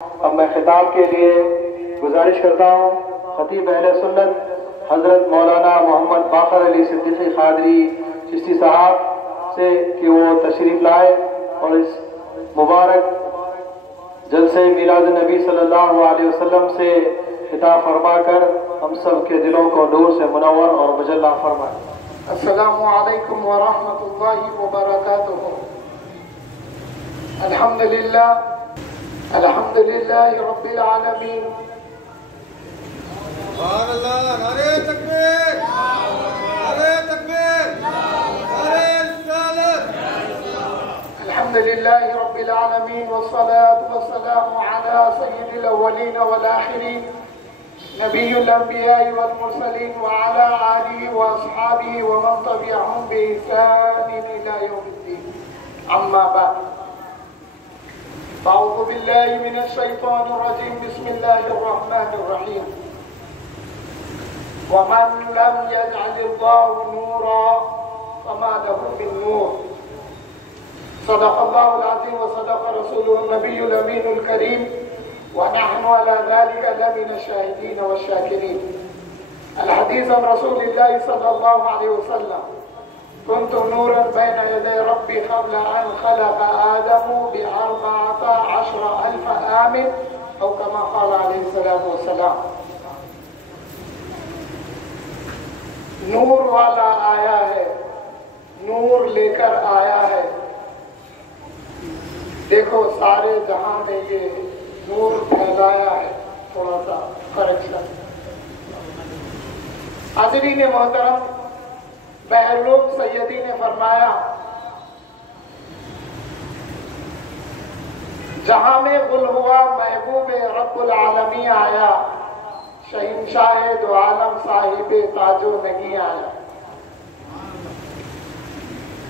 اب میں خطاب کے لیے گزارش کرتا ہوں خطیب اہل سنت حضرت مولانا محمد باقر علی صدیقی قادری چشتی صاحب سے کہ وہ تشریف لائے اور اس مبارک جلسے میلاد النبی صلی اللہ علیہ وسلم سے خطاب فرما کر ہم سب کے دلوں کو نور سے منور اور مجلہ فرمائے۔ السلام علیکم ورحمۃ اللہ وبرکاتہ۔ الحمد للہ رب العالمین۔ سبحان اللہ، نعرہ تکبیر، نعرہ تکبیر، نعرہ رسالت۔ الحمد للہ رب العالمین والصلاة والسلام علی سید الاولین والآخرین نبی الانبیاء والمرسلین وعلی آلہ واصحابہ ومن تبعهم بإحسان إلی یوم الدین۔ اما بعد، اعوذ باللہ من الشیطان الرجیم، بسم اللہ الرحمن الرحیم۔ ومن لم يجعل الله نورا فما له من نور۔ صدق الله العظيم وصدق رسوله النبي الأمين الكريم ونحن على ذلك لمن الشاهدين والشاكرين۔ الحديث عن رسول الله صلى الله عليه وسلم: كنت نورا بين يدي ربي قبل أن خلق آدم ب14,000 عام، أو كما قال عليه الصلاة والسلام۔ نور والا آیا ہے، نور لے کر آیا ہے۔ دیکھو سارے جہاں میں یہ نور پھیلایا ہے، تھوڑا سا کریکشن۔ حاضرین محترم، بہرلوم سیدی نے فرمایا، جہاں میں غل ہوا محبوب رب العالمین آیا، شہنشاہ دو عالم صاحب تاج و نگی آیا۔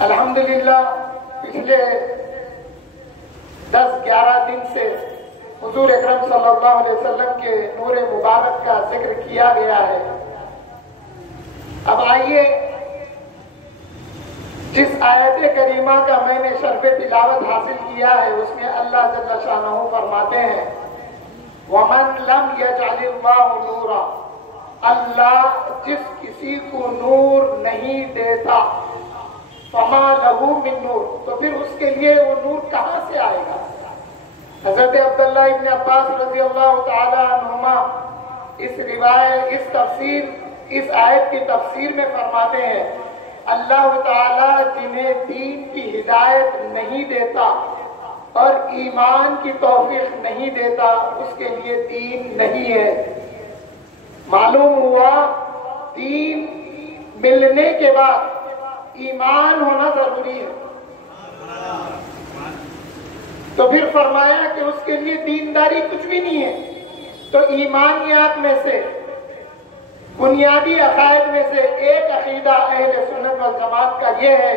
الحمدللہ پچھلے 10-11 دن سے حضور اکرم صلی اللہ علیہ وسلم کے نور مبارک کا ذکر کیا گیا ہے۔ اب آئیے جس آیت کریمہ کا میں نے شرف تلاوت حاصل کیا ہے، اس میں اللہ جل شانہ فرماتے ہیں: وَمَن لَمْ يَجْعَلِ اللَّهُ نُورًا، اللہ جس کسی کو نور نہیں دیتا، فَمَا لَهُ مِن نُور، تو پھر اس کے لیے وہ نور کہاں سے آئے گا؟ حضرت عبداللہ ابن عباس رضی اللہ تعالی عنہما اس آیت کی تفسیر میں فرماتے ہیں: اللہ تعالی جنہیں دین کی ہدایت نہیں دیتا اور ایمان کی توفیق نہیں دیتا، اس کے لیے دین نہیں ہے۔ معلوم ہوا دین ملنے کے بعد ایمان ہونا ضروری ہے۔ تو پھر فرمایا کہ اس کے لیے دینداری کچھ بھی نہیں ہے۔ تو ایمانیات میں سے، بنیادی عقائد میں سے ایک عقیدہ اہل سنت والجماعت کا یہ ہے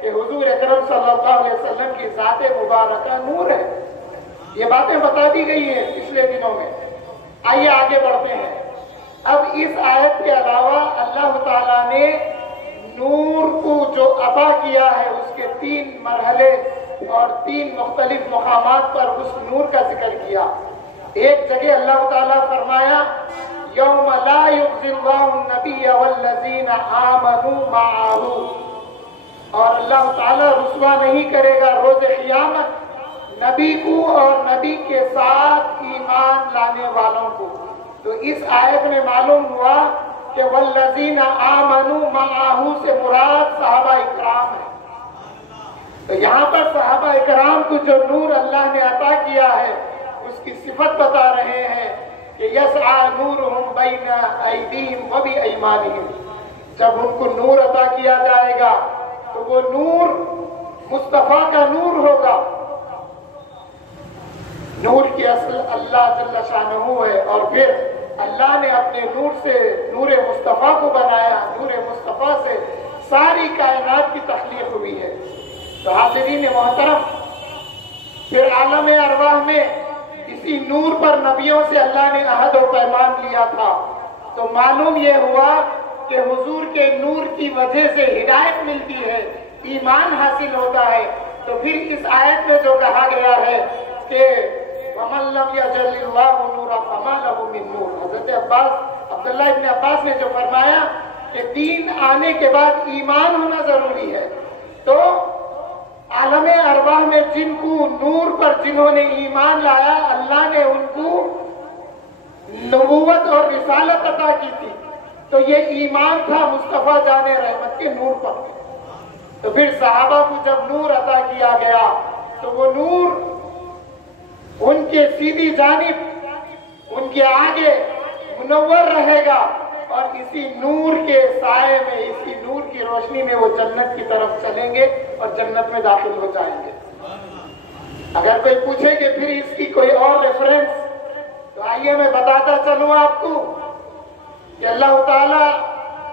کہ حضور اکرم صلی اللہ علیہ وسلم کی ذات مبارکہ نور ہے۔ یہ باتیں بتا دی گئی ہیں پچھلے دنوں میں۔ آئیے آگے بڑھتے ہیں۔ اب اس آیت کے علاوہ اللہ تعالیٰ نے نور کو جو عطا کیا ہے، اس کے 3 مرحلے اور 3 مختلف مقامات پر اس نور کا ذکر کیا۔ ایک جگہ اللہ تعالیٰ فرمایا: یوم لا یخزی اللہ النبی والذین آمنوا معہ، اور اللہ تعالیٰ رسوا نہیں کرے گا روز قیامت نبی کو اور نبی کے ساتھ ایمان لانے والوں کو۔ تو اس آیت میں معلوم ہوا کہ والذین آمنوا معہ سے مراد صحابہ اکرام ہے۔ تو یہاں پر صحابہ اکرام کو جو نور اللہ نے عطا کیا ہے، اس کی صفت بتا رہے ہیں کہ یسعی نورہم بین ایدیہم وبایمانہم۔ جب ان کو نور عطا کیا جائے گا تو وہ نور مصطفیٰ کا نور ہوگا۔ نور کی اصل اللہ جل شانہ ہے، اور پھر اللہ نے اپنے نور سے نور مصطفیٰ کو بنایا۔ نور مصطفیٰ سے ساری کائنات کی تخلیق ہوئی ہے۔ تو حاضرین محترم، پھر عالم ارواح میں اسی نور پر نبیوں سے اللہ نے عہد و پیمان لیا تھا۔ تو معلوم یہ ہوا کہ حضور کے نور کی وجہ سے ہدایت ملتی ہے، ایمان حاصل ہوتا ہے۔ تو پھر اس آیت میں جو کہا گیا ہے کہ وَمَن لَّمْ يَجْعَلِ اللَّهُ نُورًا فَمَا لَهُ مِن نُور۔ حضرت عبداللہ ابن عباس نے جو فرمایا کہ دین آنے کے بعد ایمان ہونا ضروری ہے، تو عالم ارواح میں جن کو نور پر جنہوں نے ایمان لایا، اللہ نے ان کو نبوت اور رسالت عطا کی تھی، تو یہ ایمان تھا مصطفیٰ جان رحمت کے نور پر۔ تو پھر صحابہ کو جب نور عطا کیا گیا تو وہ نور ان کے سیدھی جانب، ان کے آگے منور رہے گا، اور اسی نور کے سائے میں، اسی نور کی روشنی میں وہ جنت کی طرف چلیں گے اور جنت میں داخل ہو جائیں گے۔ اگر کوئی پوچھے کہ پھر اس کی کوئی اور ریفرنس، تو آئیے میں بتاتا چلوں آپ کو کہ اللہ تعالیٰ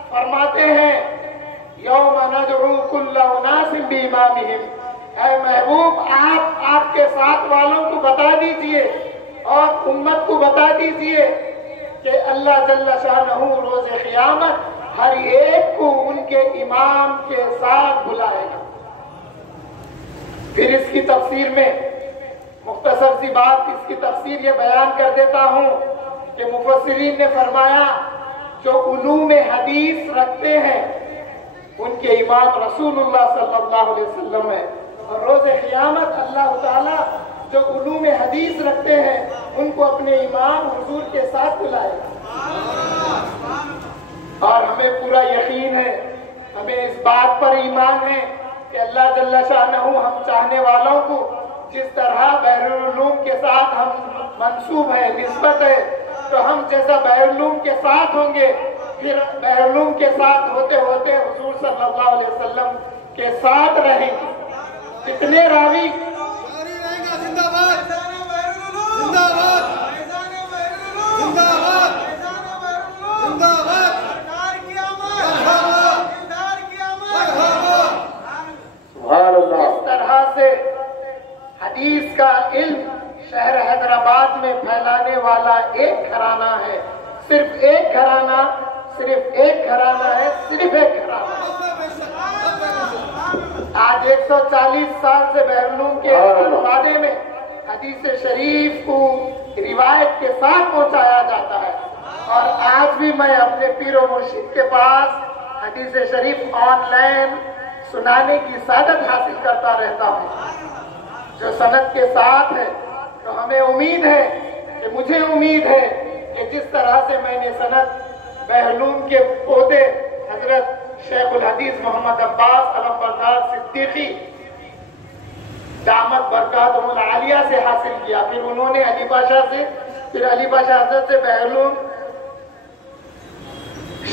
فرماتے ہیں یوم ندعو کل اناس بامامہم، اے محبوب آپ کے ساتھ والوں کو بتا دیجئے اور امت کو بتا دیجئے کہ اللہ جل شانہ روز قیامت ہر ایک کو ان کے امام کے ساتھ بلائے گا۔ پھر اس کی تفسیر میں مختصر سی بات، اس کی تفسیر یہ بیان کر دیتا ہوں کہ مفسرین نے فرمایا جو علوم حدیث رکھتے ہیں ان کے امام رسول اللہ صلی اللہ علیہ وسلم ہے، اور روز قیامت اللہ تعالیٰ جو علوم حدیث رکھتے ہیں ان کو اپنے امام حضور کے ساتھ بلائے گا۔ اور ہمیں پورا یقین ہے، ہمیں اس بات پر ایمان ہے کہ اللہ جل شانہ ہم چاہنے والوں کو جس طرح بحر العلوم کے ساتھ ہم منسوب ہے، نسبت ہے، تو ہم جیسا بحر العلوم کے ساتھ ہوں گے، پھر بحر العلوم کے ساتھ ہوتے ہوتے حضور صلی اللہ علیہ وسلم کے ساتھ رہیں گے۔ کتنے راوی زندہ باد، زندہ باد، زندہ باد، زندہ باد، سبحان اللہ۔ اس طرح سے حدیث کا علم شہر حیدرآباد میں پھیلانے والا ایک گھرانہ ہے، صرف ایک گھرانہ، صرف ایک گھرانہ ہے، صرف ایک گھرانہ۔ آج 140 سال سے بحر العلوم کے دروازے میں حدیث شریف کو روایت کے ساتھ پہنچایا جاتا ہے، اور آج بھی میں اپنے پیر و مرشد کے پاس حدیث شریف آن لائن سنانے کی سعادت حاصل کرتا رہتا ہوں جو سند کے ساتھ ہے۔ تو ہمیں امید ہے کہ مجھے امید ہے کہ جس طرح سے میں نے سند بحر العلوم کے پودے حضرت شیخ الحدیث محمد عباس علم بردار صدیقی دامت برکاتہم العالیہ سے حاصل کیا، پھر انہوں نے علی باشا سے، پھر علی باشا حضرت سے بحر العلوم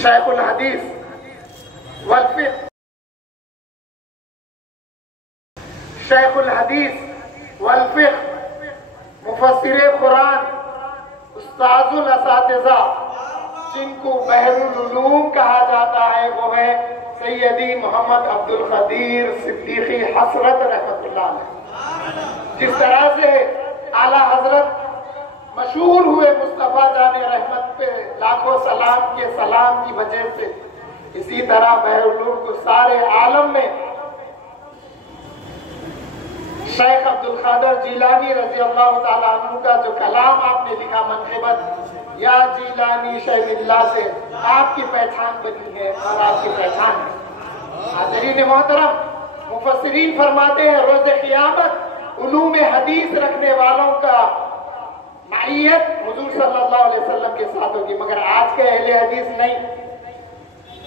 شیخ الحدیث والفقہ، شیخ الحدیث والفقہ، مفسر قرآن، استاذ الاساتذہ، جن کو بحر العلوم کہا جاتا ہے، وہ ہے سیدی محمد عبد القدیر صدیقی حسرت رحمت اللہ علیہ۔ جس طرح سے اعلیٰ حضرت مشہور ہوئے مصطفیٰ جان رحمت پہ لاکھوں سلام کے سلام کی وجہ سے، اسی طرح بحر العلوم کو سارے عالم میں شیخ عبد القادر جیلانی رضی اللہ تعالیٰ عنہ کا جو کلام آپ نے لکھا منقبت یا جیلانی شیخ اللہ سے، آپ کی پہچان بنی ہے اور آپ کی پہچان ہے۔ حاضرین محترم، مفسرین فرماتے ہیں روز قیامت علوم حدیث رکھنے والوں کا معیت حضور صلی اللہ علیہ وسلم کے ساتھ ہوگی، مگر آج کے اہل حدیث نہیں،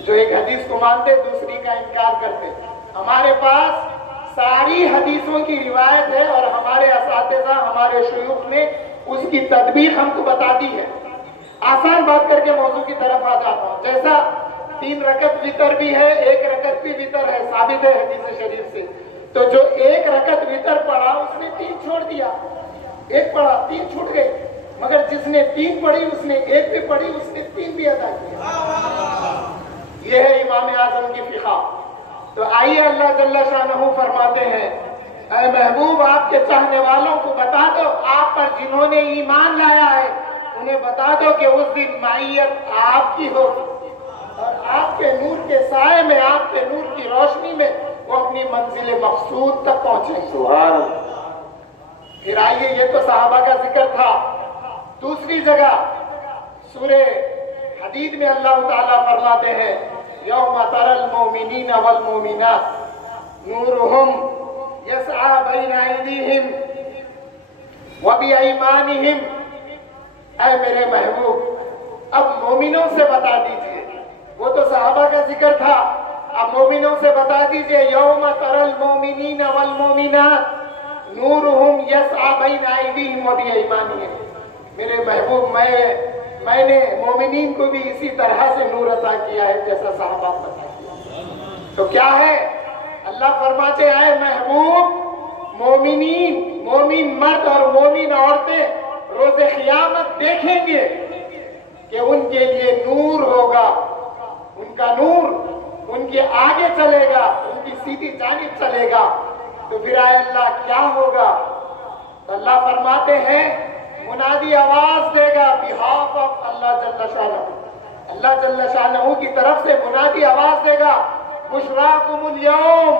جو ایک حدیث کو مانتے دوسری کا انکار کرتے۔ ہمارے پاس ساری حدیثوں کی روایت ہے اور ہمارے اساتذہ، ہمارے شیوخ نے اس کی تطبیق ہم کو بتا دی ہے۔ آسان بات کر کے موضوع کی طرف آ جاتا ہوں۔ جیسا 3 رکعت وتر بھی ہے، 1 رکعت بھی وتر ہے، ثابت ہے حدیث شریف سے، تو جو 1 رکعت وتر پڑھا اس نے 3 چھوڑ دیا، 1 پڑھا 3 چھوٹ گئے، مگر جس نے 3 پڑھی اس نے 1 بھی پڑھی، اس نے 3 بھی ادا کیا۔ یہ ہے امام اعظم کی فقہ۔ تو آئیے اللہ جل شانہ فرماتے ہیں، اے محبوب آپ کے چاہنے والوں کو بتا دو، آپ پر جنہوں نے ایمان لایا ہے انہیں بتا دو کہ اس دن معیت آپ کی ہوگی، اور آپ کے نور کے سائے میں، آپ کے نور کی روشنی میں وہ اپنی منزل مقصود تک پہنچے۔ سبحان اللہ۔ پھر آئیے، یہ تو صحابہ کا ذکر تھا. دوسری جگہ سورہ حدید میں اللہ تعالیٰ فرماتے ہیں یوم تری المؤمنین والمؤمنات نورہم یسعی بین ایدیہم وبایمانہم. اے میرے محبوب اب مومنوں سے بتا دیجئے، وہ تو صحابہ کا ذکر تھا، اب مومنوں سے بتا دیجئے یوم تری المؤمنین والمؤمنات نورہم یسعی بین ایدیہم وبایمانہم. میرے محبوب میں نے مومنین کو بھی اسی طرح سے نور عطا کیا ہے جیسا صحابہ بتایا. تو کیا ہے؟ اللہ فرماتے ہیں محبوب مومنین، مومن مرد اور مومن عورتیں روز قیامت دیکھیں گے کہ ان کے لیے نور ہوگا، ان کا نور ان کے آگے چلے گا، ان کی سیدھی جانب چلے گا. تو پھر آئے اللہ کیا ہوگا؟ تو اللہ فرماتے ہیں منادی آواز دے گا بہاف آف اللہ جل شانہ، اللہ جل شانہ کی طرف سے منادی آواز دے گا بشراکم اليوم،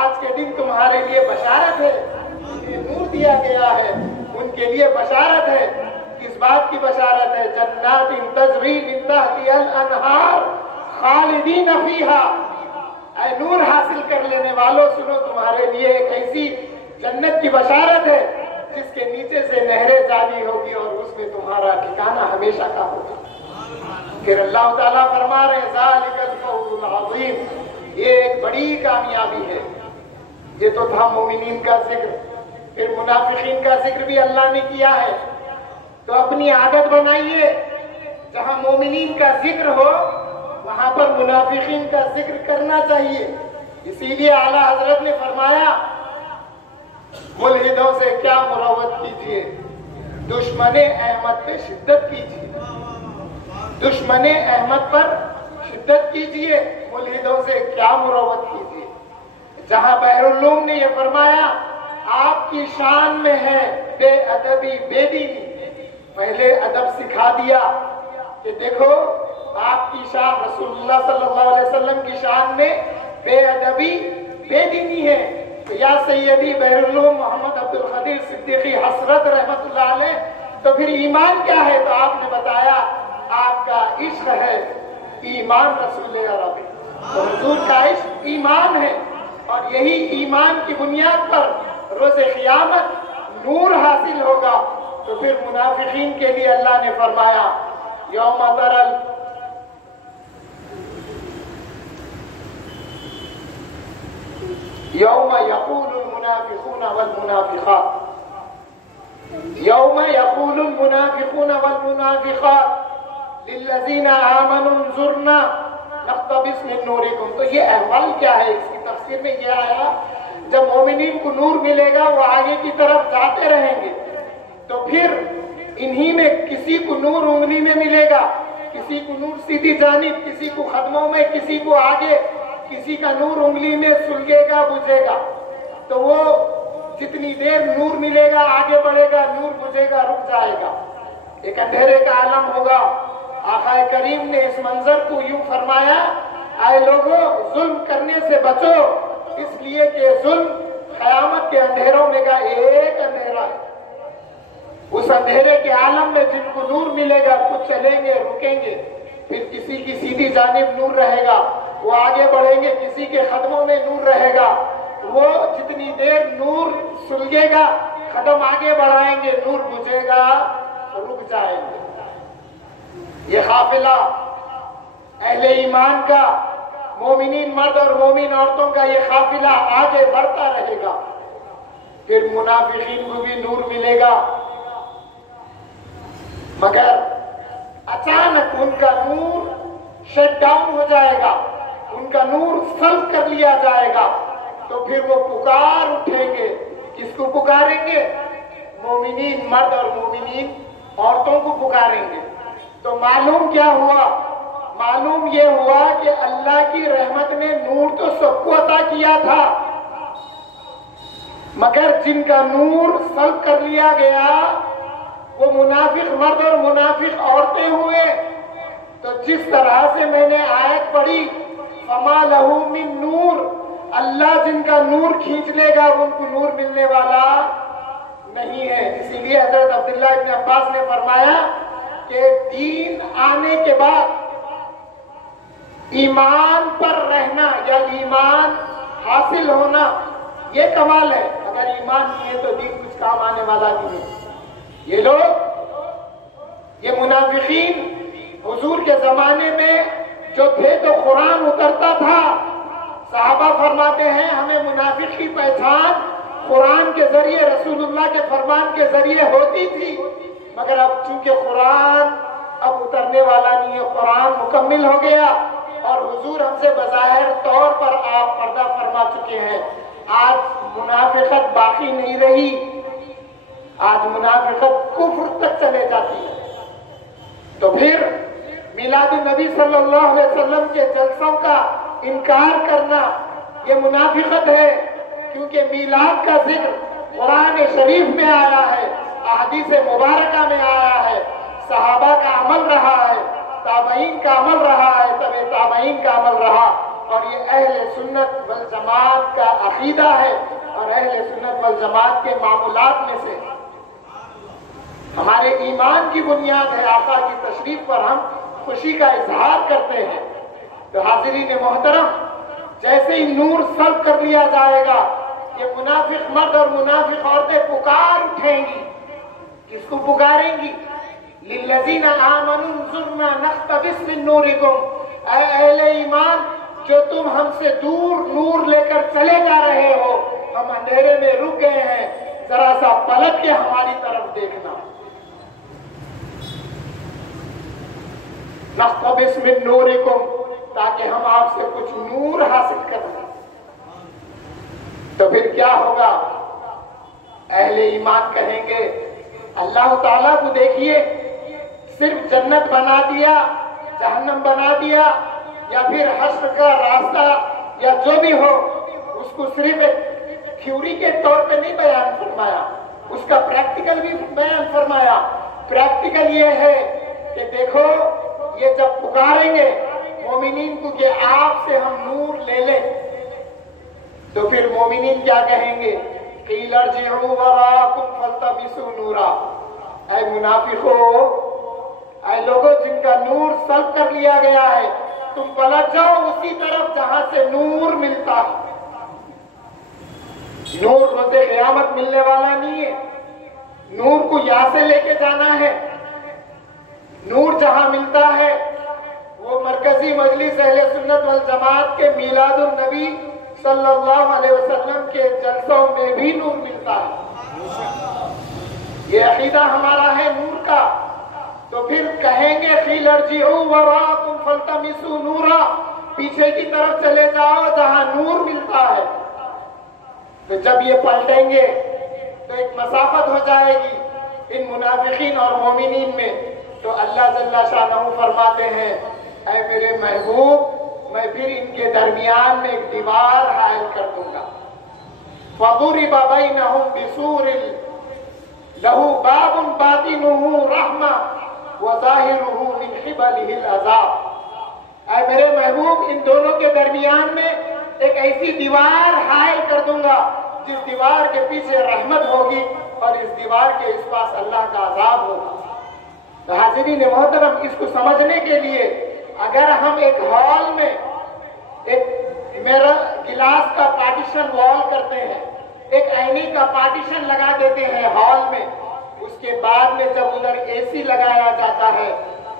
آج کے دن تمہارے لیے بشارت ہے، انہیں نور دیا گیا ہے، ان کے لیے بشارت ہے. کس بات کی بشارت ہے؟ جنات تجری من تحتها الانہار خالدین فیہا. اے نور حاصل کر لینے والوں سنو، تمہارے لیے ایک ایسی جنت کی بشارت ہے جس کے نیچے سے نہریں جاری ہوگی اور اس میں تمہارا ٹھکانہ ہمیشہ کا ہوگا. پھر اللہ تعالیٰ فرما رہے ہیں ذالک الفوز العظیم، یہ ایک بڑی کامیابی ہے. یہ تو تھا مومنین کا ذکر. پھر منافقین کا ذکر بھی اللہ نے کیا ہے. تو اپنی عادت بنائیے جہاں مومنین کا ذکر ہو وہاں پر منافقین کا ذکر کرنا چاہیے. اسی لیے اعلیٰ حضرت نے فرمایا ملحدوں سے کیا مروت کیجئے، دشمن احمد پہ شدت کیجئے، دشمن احمد پر شدت کیجئے، ملحدوں سے کیا مروت کیجئے. جہاں بحر العلوم نے یہ فرمایا آپ کی شان میں ہے بے ادبی بے دینی، پہلے ادب سکھا دیا کہ دیکھو آپ کی شان، رسول اللہ صلی اللہ علیہ وسلم کی شان میں بے ادبی بے دینی ہے. یا سیدی بحر العلوم محمد عبد القادر صدیقی حسرت رحمت اللہ علیہ، تو پھر ایمان کیا ہے؟ تو آپ نے بتایا آپ کا عشق ہے ایمان رسول عربی. تو حضور کا عشق ایمان ہے، اور یہی ایمان کی بنیاد پر روز قیامت نور حاصل ہوگا. تو پھر منافقین کے لیے اللہ نے فرمایا یوم ترل یوم یقول المنافقون والمنافقات، یوم یقول المنافقون والمنافقات للذین آمنوا انظرنا نقتبس من نورکم. تو یہ احوال کیا ہے؟ اس کی تفسیر میں یہ آیا جب مومنین کو نور ملے گا وہ آگے کی طرف جاتے رہیں گے، تو پھر انہی میں کسی کو نور انگلی میں ملے گا، کسی کو نور سیدھی جانب، کسی کو قدموں میں، کسی کو آگے، کسی کا نور انگلی میں سلگے گا بجھے گا. تو وہ جتنی دیر نور ملے گا آگے بڑھے گا، نور بجھے گا رک جائے گا. ایک اندھیرے کا عالم ہوگا. آقا کریم نے اس منظر کو یوں فرمایا اے لوگوں ظلم کرنے سے بچو، اس لیے کہ ظلم قیامت کے اندھیروں میں کا ایک اندھیرا ہے. اس اندھیرے کے عالم میں جن کو نور ملے گا کچھ چلیں گے رکیں گے، پھر کسی کی سیدھی جانب نور رہے گا وہ آگے بڑھیں گے، کسی کے قدموں میں نور رہے گا وہ جتنی دیر نور سلگے گا قدم آگے بڑھائیں گے، نور بجھے گا رک جائیں گے. یہ قافلہ اہل ایمان کا، مومنین مرد اور مومن عورتوں کا یہ قافلہ آگے بڑھتا رہے گا. پھر منافقین کو بھی نور ملے گا، مگر اچانک ان کا نور شٹ ڈاؤن ہو جائے گا، ان کا نور سلب کر لیا جائے گا. تو پھر وہ پکار اٹھیں گے. کس کو پکاریں گے؟ مومنین مرد اور مومنین عورتوں کو پکاریں گے. تو معلوم کیا ہوا؟ معلوم یہ ہوا کہ اللہ کی رحمت نے نور تو سب کو عطا کیا تھا، مگر جن کا نور سلب کر لیا گیا وہ منافق مرد اور منافق عورتیں ہوئے. تو جس طرح سے میں نے آیت پڑھی فما لہو من نور، اللہ جن کا نور کھینچ لے گا ان کو نور ملنے والا نہیں ہے. اسی لیے حضرت عبداللہ ابن عباس نے فرمایا کہ دین آنے کے بعد ایمان پر رہنا یا ایمان حاصل ہونا یہ کمال ہے. اگر ایمان نہیں ہے تو دین کچھ کام آنے والا نہیں ہے. یہ لوگ، یہ منافقین حضور کے زمانے میں جو تھے تو قرآن اترتا تھا. صحابہ فرماتے ہیں ہمیں منافق کی پہچان قرآن کے ذریعے، رسول اللہ کے فرمان کے ذریعے ہوتی تھی، مگر اب چونکہ قرآن اب اترنے والا نہیں ہے، قرآن مکمل ہو گیا اور حضور ہم سے بظاہر طور پر آپ پردہ فرما چکے ہیں. آج منافقت باقی نہیں رہی، آج منافقت کفر تک چلے جاتی ہے. تو پھر میلاد النبی صلی اللہ علیہ وسلم کے جلسوں کا انکار کرنا یہ منافقت ہے، کیونکہ میلاد کا ذکر قرآن شریف میں آیا ہے، احادیث مبارکہ میں آیا ہے، صحابہ کا عمل رہا ہے، تابعین کا عمل رہا ہے، تبع تابعین کا عمل رہا، اور یہ اہل سنت والجماعت کا عقیدہ ہے اور اہل سنت والجماعت کے معمولات میں سے ہمارے ایمان کی بنیاد ہے. آقا کی تشریف پر ہم خوشی کا اظہار کرتے ہیں. تو حاضرین محترم، جیسے ہی نور سلب کر لیا جائے گا، یہ منافق مرد اور منافق عورتیں پکار اٹھیں گی. کس کو پکاریں گی؟ للذین آمنوا انظرنا نقتبس من نورکم، اے اہل ایمان جو تم ہم سے دور نور لے کر چلے جا رہے ہو، ہم اندھیرے میں رک گئے ہیں، ذرا سا پلٹ کے ہماری طرف دیکھنا. نقتبس من نورکم، تاکہ ہم آپ سے کچھ نور حاصل کر سکیں. تو پھر کیا ہوگا؟ اہل ایمان کہیں گے اللہ تعالیٰ کو دیکھیے، صرف جنت بنا دیا، جہنم بنا دیا، یا پھر حشر کا راستہ یا جو بھی ہو، اس کو صرف ایک تھیوری کے طور پہ نہیں بیان فرمایا، اس کا پریکٹیکل بھی بیان فرمایا. پریکٹیکل یہ ہے کہ دیکھو، یہ جب پکاریں گے مومنین کو کہ آپ سے ہم نور لے لیں، تو پھر مومنین کیا کہیں گے؟ قیل ارجعوا وراءکم فالتمسوا نورا. اے منافقو، اے لوگوں جن کا نور سلب کر لیا گیا ہے، تم پلٹ جاؤ اسی طرف جہاں سے نور ملتا ہے. نور روز قیامت ملنے والا نہیں ہے، نور کو یہاں سے لے کے جانا ہے. نور جہاں ملتا ہے وہ مرکزی مجلس اہل سنت والجماعت کے میلاد النبی صلی اللہ علیہ وسلم کے جلسوں میں بھی نور ملتا ہے. یہ عقیدہ ہمارا ہے نور کا. تو پھر کہیں گے قیل ارجعوا وراءکم فالتمسوا نورا، پیچھے کی طرف چلے جاؤ جہاں نور ملتا ہے. تو جب یہ پلٹیں گے تو ایک مسافت ہو جائے گی ان منافقین اور مومنین میں. تو اللہ جل شانہ فرماتے ہیں اے میرے محبوب، میں پھر ان کے درمیان میں ایک دیوار حائل کر دوں گا. فَضُرِبَ بَيْنَهُمْ بِسُورٍ لَهُ بَابٌ بَاطِنُهُ رَحْمَةٌ وَظَاهِرُهُ مِنْ قِبَلِهِ الْعَذَابُ. اے میرے محبوب، ان دونوں کے درمیان میں ایک ایسی دیوار حائل کر دوں گا جس دیوار کے پیچھے رحمت ہوگی اور اس دیوار کے اس پاس اللہ کا عذاب ہوگا. تو حاضرین محترم، اس کو سمجھنے کے لیے اگر ہم ایک ہال میں ایک میرا گلاس کا پارٹیشن وال کرتے ہیں، ایک آئینے کا پارٹیشن لگا دیتے ہیں ہال میں، اس کے بعد میں جب ادھر اے سی لگایا جاتا ہے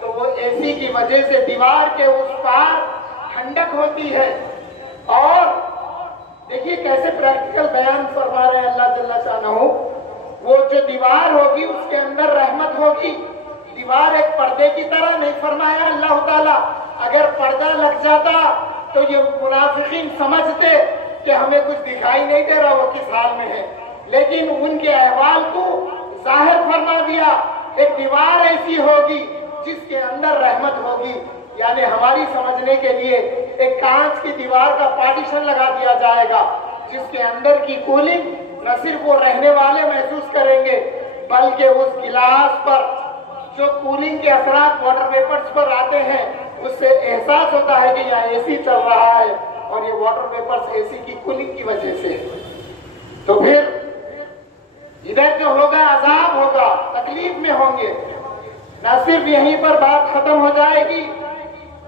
تو وہ اے سی کی وجہ سے دیوار کے اس پار ٹھنڈک ہوتی ہے. اور دیکھیے کیسے پریکٹیکل بیان فرما رہے ہیں اللہ جل شانہ. وہ جو دیوار ہوگی اس کے اندر رحمت ہوگی. دیوار ایک پردے کی طرح نہیں فرمایا اللہ تعالیٰ. اگر پردہ لگ جاتا تو یہ منافقین سمجھتے کہ ہمیں کچھ دکھائی نہیں دے رہا وہ کس حال میں ہے، لیکن ان کے احوال کو ظاہر فرما دیا. ایک دیوار ایسی ہوگی جس کے اندر رحمت ہوگی. یعنی ہماری سمجھنے کے لیے ایک کانچ کی دیوار کا پارٹیشن لگا دیا جائے گا جس کے اندر کی کولنگ نہ صرف وہ رہنے والے محسوس کریں گے بلکہ اس گلاس پر جو کولنگ کے اثرات واٹر ویپرز پر آتے ہیں اس سے احساس ہوتا ہے کہ یہاں اے سی چل رہا ہے اور یہ واٹر ویپرز اے سی کی کولنگ کی وجہ سے. تو پھر ادھر جو ہوگا عذاب ہوگا، تکلیف میں ہوں گے۔ نہ صرف یہیں پر بات ختم ہو جائے گی،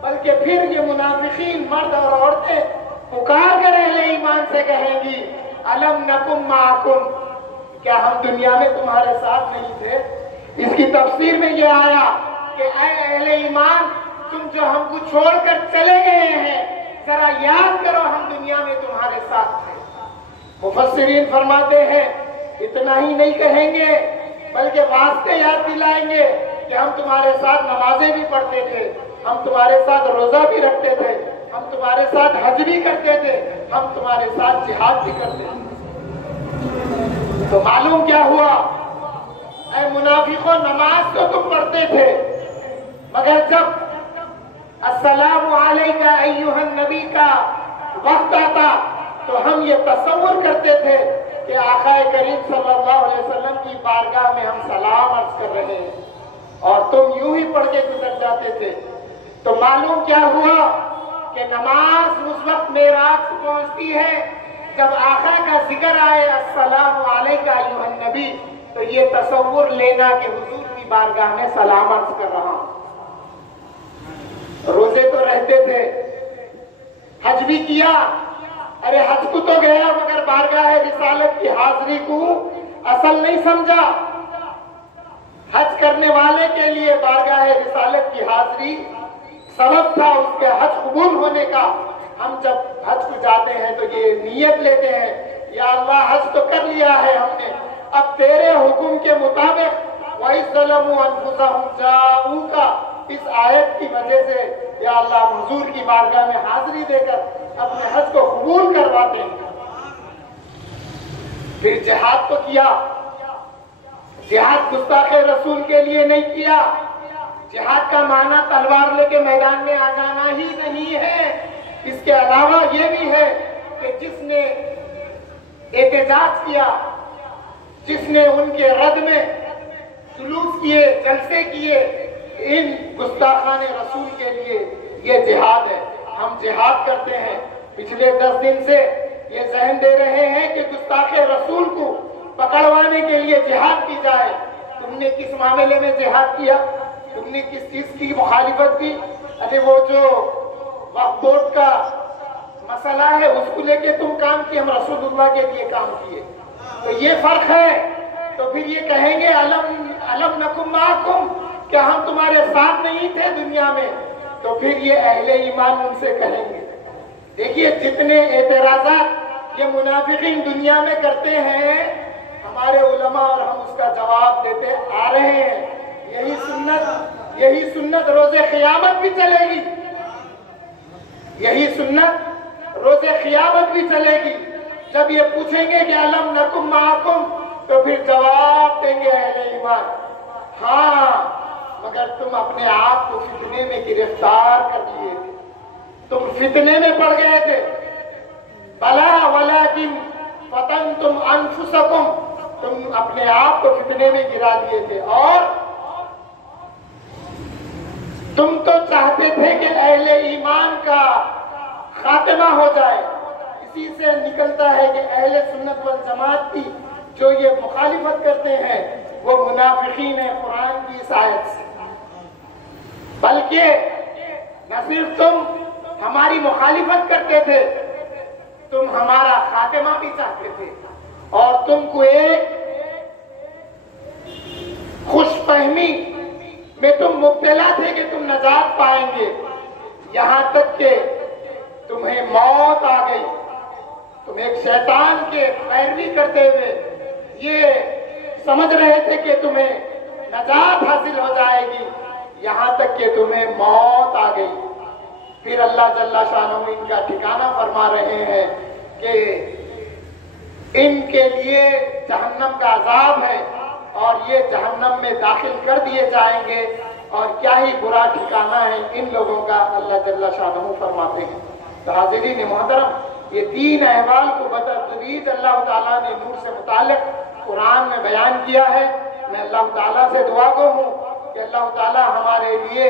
بلکہ پھر یہ منافقین مرد اور عورتیں پکار کر اہل ایمان سے کہیں گی الم نکم معکم، کیا ہم دنیا میں تمہارے ساتھ نہیں تھے؟ اس کی تفسیر میں یہ آیا کہ اے اہل ایمان، تم جو ہم کو چھوڑ کر چلے گئے ہیں، ذرا یاد کرو ہم دنیا میں تمہارے ساتھ تھے۔ مفسرین فرماتے ہیں اتنا ہی نہیں کہیں گے، بلکہ واسطے یاد دلائیں گے کہ ہم تمہارے ساتھ نمازیں بھی پڑھتے تھے، ہم تمہارے ساتھ روزہ بھی رکھتے تھے، ہم تمہارے ساتھ حج بھی کرتے تھے، ہم تمہارے ساتھ جہاد بھی کرتے تھے۔ تو معلوم کیا ہوا؟ اے منافقوں، نماز تو تم پڑھتے تھے، مگر جب السلام علیکہ ایھا النبی کا وقت آتا تو ہم یہ تصور کرتے تھے کہ آقا کریم صلی اللہ علیہ وسلم کی بارگاہ میں ہم سلام عرض کر رہے ہیں، اور تم یوں ہی پڑھ کے گزر جاتے تھے۔ تو معلوم کیا ہوا کہ نماز اس وقت معراج کو پہنچتی ہے جب آقا کا ذکر آئے السلام علیکہ ایھا النبی، تو یہ تصور لینا کہ حضور کی بارگاہ میں سلام عرض کر رہا ہوں۔ روزے تو رہتے تھے، حج بھی کیا، ارے حج کو تو گیا مگر بارگاہ رسالت کی حاضری کو اصل نہیں سمجھا۔ حج کرنے والے کے لیے بارگاہ رسالت کی حاضری سبب تھا اس کے حج قبول ہونے کا۔ ہم جب حج کو جاتے ہیں تو یہ نیت لیتے ہیں یا اللہ حج تو کر لیا ہے ہم نے، اب تیرے حکم کے مطابق وَإِذْ ظَلَمُوا أَنفُسَهُمْ جَاءُوكَ، اس آیت کی وجہ سے یا اللہ حضور کی بارگاہ میں حاضری دے کر اپنے حج کو قبول کرواتے ہیں۔ پھر جہاد تو کیا، جہاد گستاخ رسول کے لیے نہیں کیا۔ جہاد کا معنی تلوار لے کے میدان میں آ جانا ہی نہیں ہے، اس کے علاوہ یہ بھی ہے کہ جس نے احتجاج کیا، جس نے ان کے رد میں جلوس کیے، جلسے کیے، ان گستاخان رسول کے لیے یہ جہاد ہے۔ ہم جہاد کرتے ہیں، پچھلے 10 دن سے یہ ذہن دے رہے ہیں کہ گستاخ رسول کو پکڑوانے کے لیے جہاد کی جائے۔ تم نے کس معاملے میں جہاد کیا؟ تم نے کس چیز کی مخالفت کی؟ ارے وہ جو وقف بورڈ کا مسئلہ ہے اس کو لے کے تم کام کیے، ہم رسول اللہ کے لیے کام کیے، تو یہ فرق ہے۔ تو پھر یہ کہیں گے الم نکم معکم، کیا ہم تمہارے ساتھ نہیں تھے دنیا میں؟ تو پھر یہ اہل ایمان ان سے کہیں گے۔ دیکھیے جتنے اعتراضات یہ منافقین دنیا میں کرتے ہیں، ہمارے علماء اور ہم اس کا جواب دیتے آ رہے ہیں۔ یہی سنت روز قیامت بھی چلے گی، یہی سنت روز قیامت بھی چلے گی۔ جب یہ پوچھیں گے کہ الم نکم معکم، تو پھر جواب دیں گے اہل ایمان ہاں، مگر تم اپنے آپ کو فتنے میں گرفتار کر لیے تھے، تم فتنے میں پڑ گئے تھے۔ بلا ولکن فتنتم انفسکم، تم اپنے آپ کو فتنے میں گرا لیے تھے، اور تم تو چاہتے تھے کہ اہل ایمان کا خاتمہ ہو جائے۔ اسی سے نکلتا ہے کہ اہل سنت والجماعت کی جو یہ مخالفت کرتے ہیں وہ منافقین ہیں قرآن کی اس آیت سے۔ بلکہ نہ صرف تم ہماری مخالفت کرتے تھے، تم ہمارا خاتمہ بھی چاہتے تھے، اور تم کو ایک خوش فہمی میں تم مبتلا تھے کہ تم نجات پائیں گے، یہاں تک کہ تمہیں موت آ گئی۔ تم ایک شیطان کے پیروی کرتے ہوئے یہ سمجھ رہے تھے کہ تمہیں نجات حاصل ہو جائے گی، یہاں تک کہ تمہیں موت آ گئی۔ پھر اللہ جل شانہ ان کا ٹھکانہ فرما رہے ہیں کہ ان کے لیے جہنم کا عذاب ہے، اور یہ جہنم میں داخل کر دیے جائیں گے، اور کیا ہی برا ٹھکانہ ہے ان لوگوں کا، اللہ جل شانہ فرماتے ہیں۔ تو حاضرین محترم، یہ 3 احوال کو بتدریج اللہ تعالیٰ نے نور سے متعلق قرآن میں بیان کیا ہے۔ میں اللہ تعالیٰ سے دعا گو ہوں کہ اللہ تعالیٰ ہمارے لیے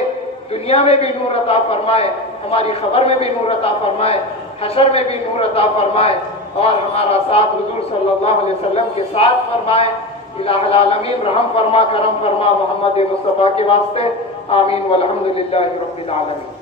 دنیا میں بھی نور عطا فرمائے، ہماری خبر میں بھی نور عطا فرمائے، حشر میں بھی نور عطا فرمائے، اور ہمارا ساتھ حضور صلی اللہ علیہ وسلم کے ساتھ فرمائے۔ الہ العالمین رحم فرما کرم فرما محمد مصطفیٰ کے واسطے، آمین والحمدللہ رب العالمین۔